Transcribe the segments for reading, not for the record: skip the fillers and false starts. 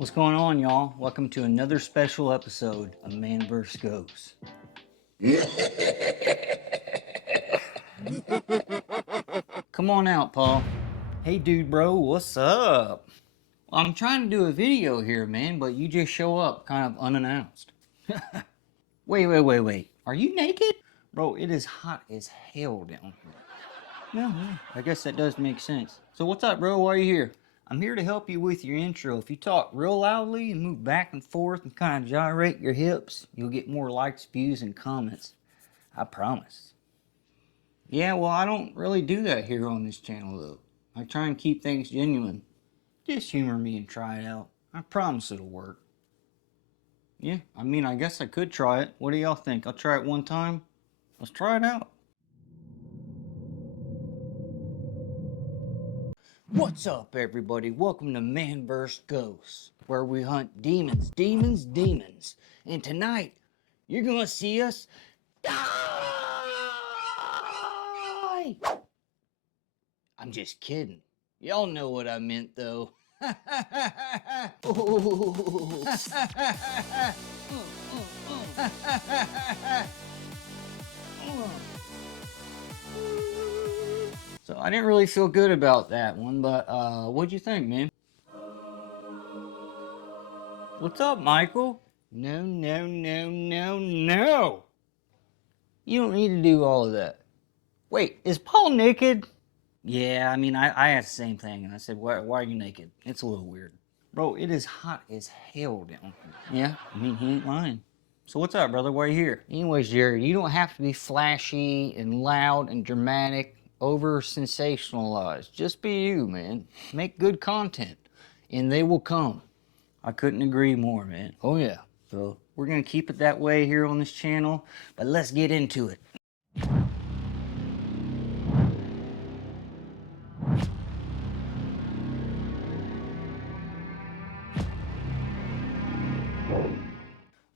What's going on, y'all? Welcome to another special episode of Man vs. Ghosts. Come on out, Paul. Hey, dude, bro, what's up? Well, I'm trying to do a video here, man, but you just show up kind of unannounced. Wait. Are you naked? Bro, it is hot as hell down here. Yeah, I guess that does make sense. So what's up, bro? Why are you here? I'm here to help you with your intro. If you talk real loudly and move back and forth and kind of gyrate your hips, you'll get more likes, views, and comments. I promise. Yeah, well, I don't really do that here on this channel, though. I try and keep things genuine. Just humor me and try it out. I promise it'll work. Yeah, I mean, I guess I could try it. What do y'all think? I'll try it one time. Let's try it out. What's up, everybody? Welcome to Man vs. Ghosts, where we hunt demons. And tonight, you're gonna see us die! I'm just kidding. Y'all know what I meant, though. So I didn't really feel good about that one, but what'd you think, man? What's up, Michael? No. You don't need to do all of that. Wait, is Paul naked? Yeah, I mean, I asked the same thing, and I said, why are you naked? It's a little weird. Bro, it is hot as hell down here. Yeah, I mean, he ain't lying. So what's up, brother? Why are you here? Anyways, Jared, you don't have to be flashy and loud and dramatic, over sensationalized. Just be you, man. Make good content, and they will come. I couldn't agree more, man. Oh yeah. So we're gonna keep it that way here on this channel, but let's get into it.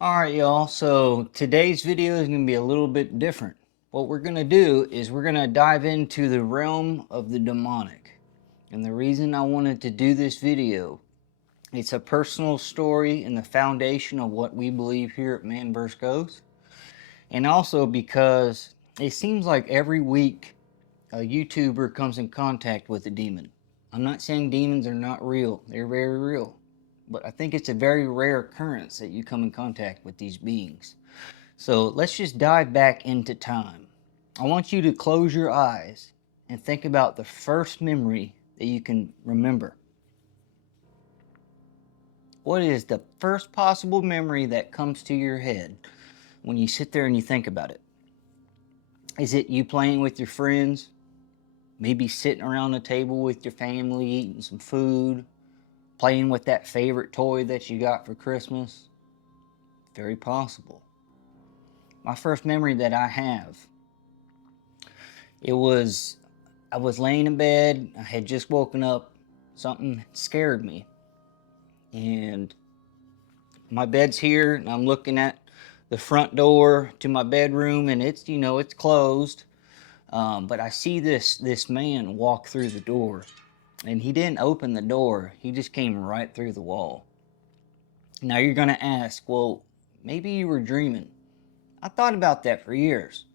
Alright, y'all, so today's video is going to be a little bit different. What we're going to do is we're going to dive into the realm of the demonic. And the reason I wanted to do this video, it's a personal story and the foundation of what we believe here at Man vs. Ghost. And also because it seems like every week a YouTuber comes in contact with a demon. I'm not saying demons are not real, they're very real. But I think it's a very rare occurrence that you come in contact with these beings. So let's just dive back into time. I want you to close your eyes and think about the first memory that you can remember. What is the first possible memory that comes to your head when you sit there and you think about it? Is it you playing with your friends? Maybe sitting around a table with your family, eating some food? Playing with that favorite toy that you got for Christmas? Very possible. My first memory that I have, I was laying in bed, I had just woken up, something scared me. And my bed's here, and I'm looking at the front door to my bedroom, and it's, it's closed. But I see this man walk through the door. And he didn't open the door, he just came right through the wall. Now you're gonna ask, well, maybe you were dreaming. I thought about that for years,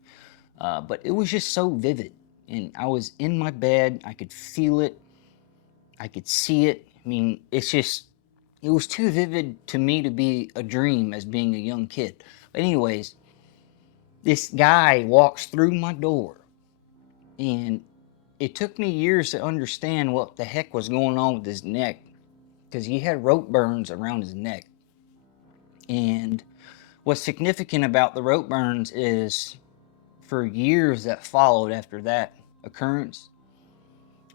but it was just so vivid. And I was in my bed, I could feel it, I could see it. I mean, it was too vivid to me to be a dream as being a young kid. But anyways, this guy walks through my door, and it took me years to understand what the heck was going on with his neck, because he had rope burns around his neck. And what's significant about the rope burns is for years that followed after that occurrence,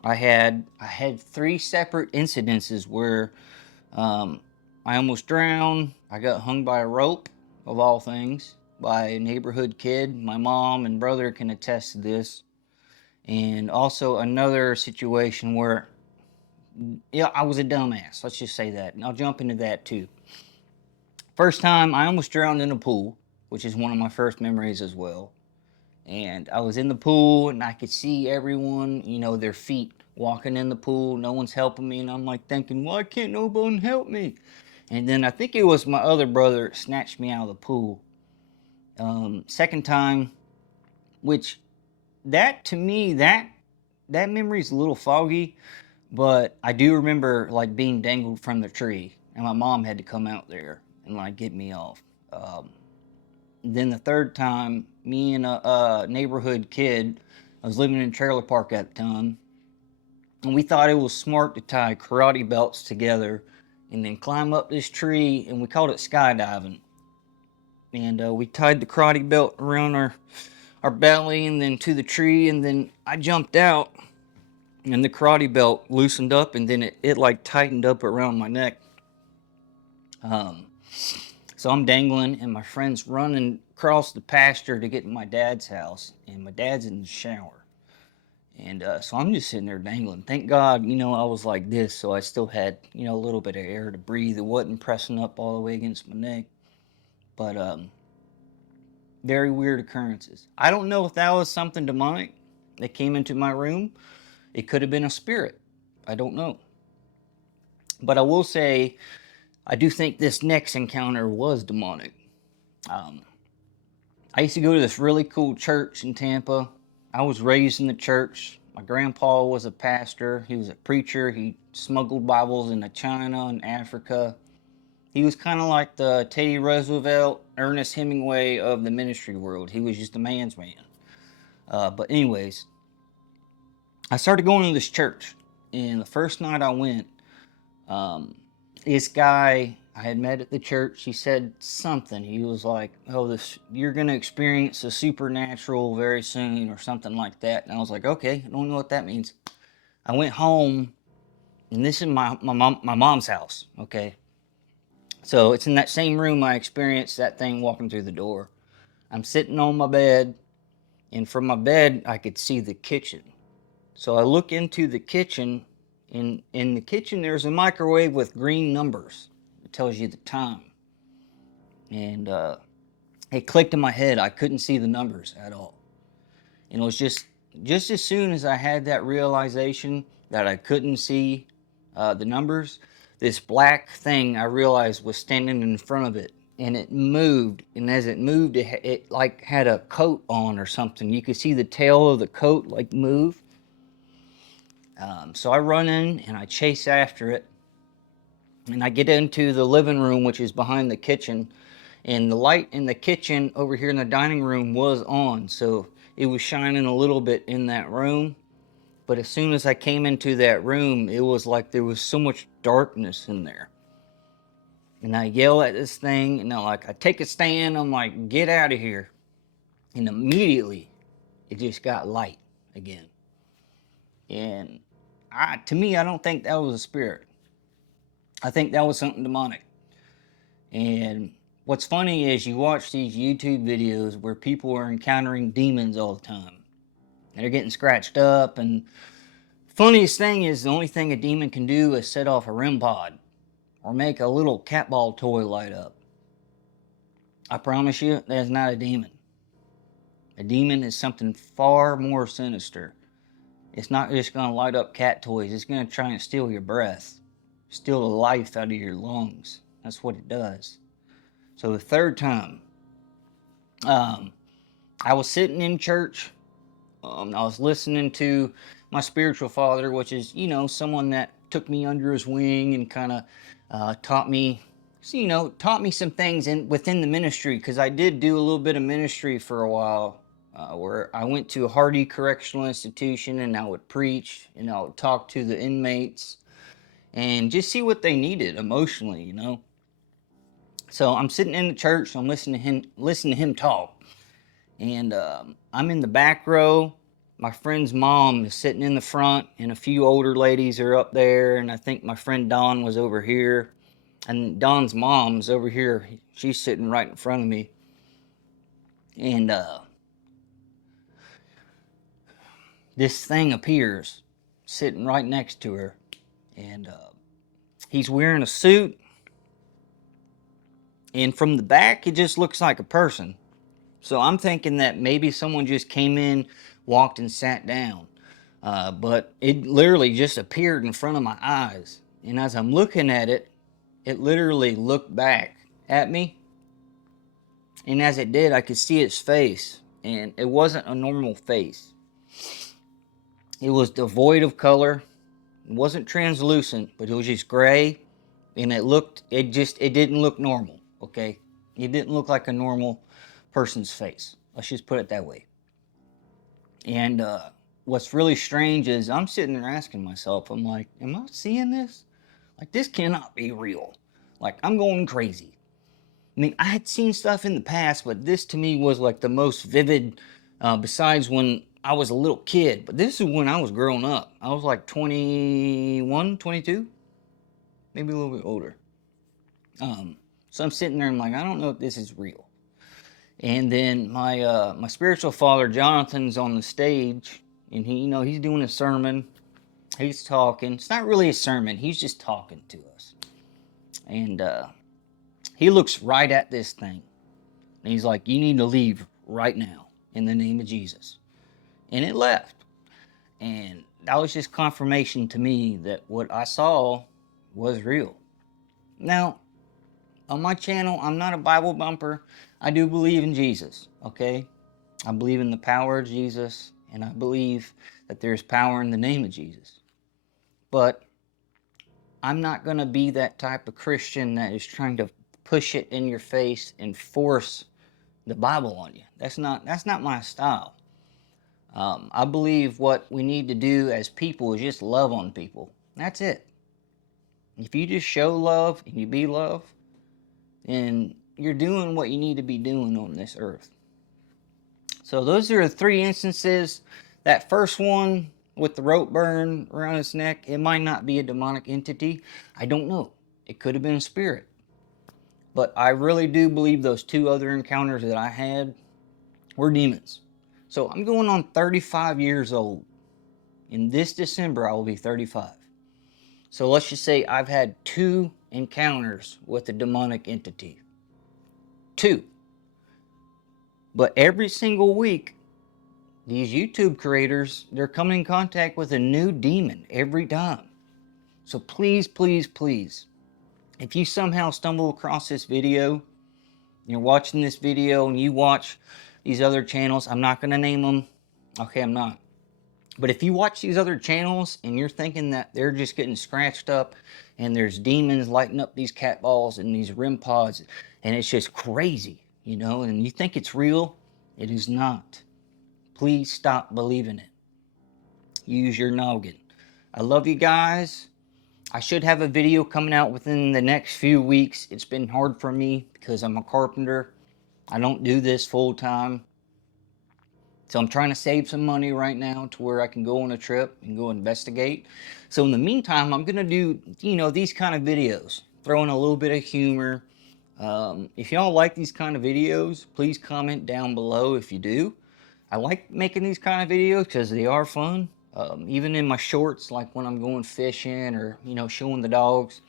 I had 3 separate incidences where I almost drowned. I got hung by a rope, of all things, by a neighborhood kid. My mom and brother can attest to this. And also another situation where, yeah, I was a dumbass. Let's just say that. And I'll jump into that too. First time, I almost drowned in a pool, which is one of my first memories as well. And I was in the pool, and I could see everyone, their feet walking in the pool. No one's helping me, and I'm like thinking, why can't nobody help me? And then I think it was my other brother that snatched me out of the pool. Second time, which that to me, that memory is a little foggy, but I do remember like being dangled from the tree, and my mom had to come out there and like get me off. Then the third time, me and a neighborhood kid, I was living in a trailer park at the time, and we thought it was smart to tie karate belts together and then climb up this tree, and we called it skydiving. And we tied the karate belt around our belly and then to the tree, and then I jumped out, and the karate belt loosened up, and then it like tightened up around my neck. Um, so I'm dangling, and my friend's running across the pasture to get to my dad's house, and my dad's in the shower. And so I'm just sitting there dangling. Thank God, I was like this, so I still had, a little bit of air to breathe. It wasn't pressing up all the way against my neck. But very weird occurrences. I don't know if that was something demonic that came into my room. It could have been a spirit. I don't know. But I will say, I do think this next encounter was demonic. Um, I used to go to this really cool church in Tampa. I was raised in the church. My grandpa was a pastor. He was a preacher. He smuggled Bibles into China and Africa. He was kind of like the Teddy Roosevelt, Ernest Hemingway of the ministry world. He was just a man's man. But anyways, I started going to this church. And the first night I went, this guy I had met at the church, he said something. He was like, "Oh, you're gonna experience the supernatural very soon," or something like that. And I was like, "Okay, I don't know what that means." I went home, and this is my mom's house. Okay, so it's in that same room I experienced that thing walking through the door. I'm sitting on my bed, and from my bed I could see the kitchen. So I look into the kitchen. In the kitchen, there's a microwave with green numbers. It tells you the time. And it clicked in my head. I couldn't see the numbers at all. And it was just as soon as I had that realization that I couldn't see the numbers, this black thing I realized was standing in front of it. And it moved. And as it moved, it like had a coat on or something. You could see the tail of the coat like move. So I run in and I chase after it, and I get into the living room, which is behind the kitchen, and the light in the kitchen over here in the dining room was on, so it was shining a little bit in that room. But as soon as I came into that room, it was like there was so much darkness in there. And I yell at this thing, and I take a stand, I'm like, "Get out of here." And immediately it just got light again. And to me, I don't think that was a spirit. I think that was something demonic. And what's funny is you watch these YouTube videos where people are encountering demons all the time. They're getting scratched up, and funniest thing is the only thing a demon can do is set off a REM pod or make a little cat ball toy light up. I promise you, that's not a demon. A demon is something far more sinister. It's not just going to light up cat toys. It's going to try and steal your breath, steal the life out of your lungs. That's what it does. So the third time, I was sitting in church. I was listening to my spiritual father, which is, someone that took me under his wing and kind of taught me, taught me some things within the ministry, because I did do a little bit of ministry for a while. Where I went to a Hardy Correctional Institution, and I would preach and I would talk to the inmates and just see what they needed emotionally. So I'm sitting in the church, I'm listening to him talk, and I'm in the back row. My friend's mom is sitting in the front, and a few older ladies are up there, and I think my friend Dawn was over here, and Dawn's mom's over here. She's sitting right in front of me, and this thing appears sitting right next to her, and he's wearing a suit, and from the back it just looks like a person. So I'm thinking that maybe someone just came in, walked, and sat down. But it literally just appeared in front of my eyes. And as I'm looking at it, it literally looked back at me. And as it did, I could see its face. And it wasn't a normal face. It was devoid of color. It wasn't translucent, but it was just gray. And it didn't look normal, okay? It didn't look like a normal person's face. Let's just put it that way. And what's really strange is I'm sitting there asking myself, I'm like, am I seeing this? Like, this cannot be real. Like, I'm going crazy. I mean, I had seen stuff in the past, but this to me was like the most vivid, besides when I was a little kid. But this is when I was growing up. I was like 21, 22, maybe a little bit older. So I'm sitting there and I'm like, I don't know if this is real. And then my spiritual father, Jonathan's on the stage, and he's doing a sermon. He's talking. It's not really a sermon. He's just talking to us. And he looks right at this thing. And he's like, you need to leave right now in the name of Jesus. And it left. And that was just confirmation to me that what I saw was real. Now, on my channel, I'm not a Bible bumper. I do believe in Jesus, okay? I believe in the power of Jesus, and I believe that there's power in the name of Jesus. But I'm not going to be that type of Christian that is trying to push it in your face and force the Bible on you. That's not my style. I believe what we need to do as people is just love on people. That's it. If you just show love and you be love, then you're doing what you need to be doing on this earth. So those are the 3 instances. That first one with the rope burn around his neck, it might not be a demonic entity. I don't know. It could have been a spirit. But I really do believe those 2 other encounters that I had were demons. So I'm going on 35 years old. In this December, I will be 35. So let's just say I've had 2 encounters with a demonic entity. 2. But every single week, these YouTube creators, they're coming in contact with a new demon every time. So please, please, please, if you somehow stumble across this video, you're watching this video and you watch these other channels, I'm not going to name them. Okay, I'm not. But if you watch these other channels and you're thinking that they're just getting scratched up and there's demons lighting up these cat balls and these REM pods and it's just crazy, and you think it's real, it is not. Please stop believing it. Use your noggin. I love you guys. I should have a video coming out within the next few weeks. It's been hard for me because I'm a carpenter. I don't do this full time. So I'm trying to save some money right now to where I can go on a trip and go investigate. So in the meantime, I'm going to do, these kind of videos. Throw in a little bit of humor. If y'all like these kind of videos, please comment down below if you do. I like making these kind of videos because they are fun. Even in my shorts, like when I'm going fishing or, showing the dogs.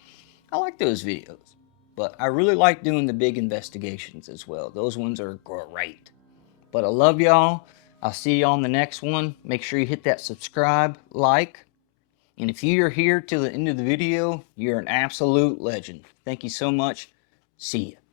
I like those videos. But I really like doing the big investigations as well. Those ones are great. But I love y'all. I'll see you on the next one. Make sure you hit that subscribe, like. And if you're here till the end of the video, you're an absolute legend. Thank you so much. See ya.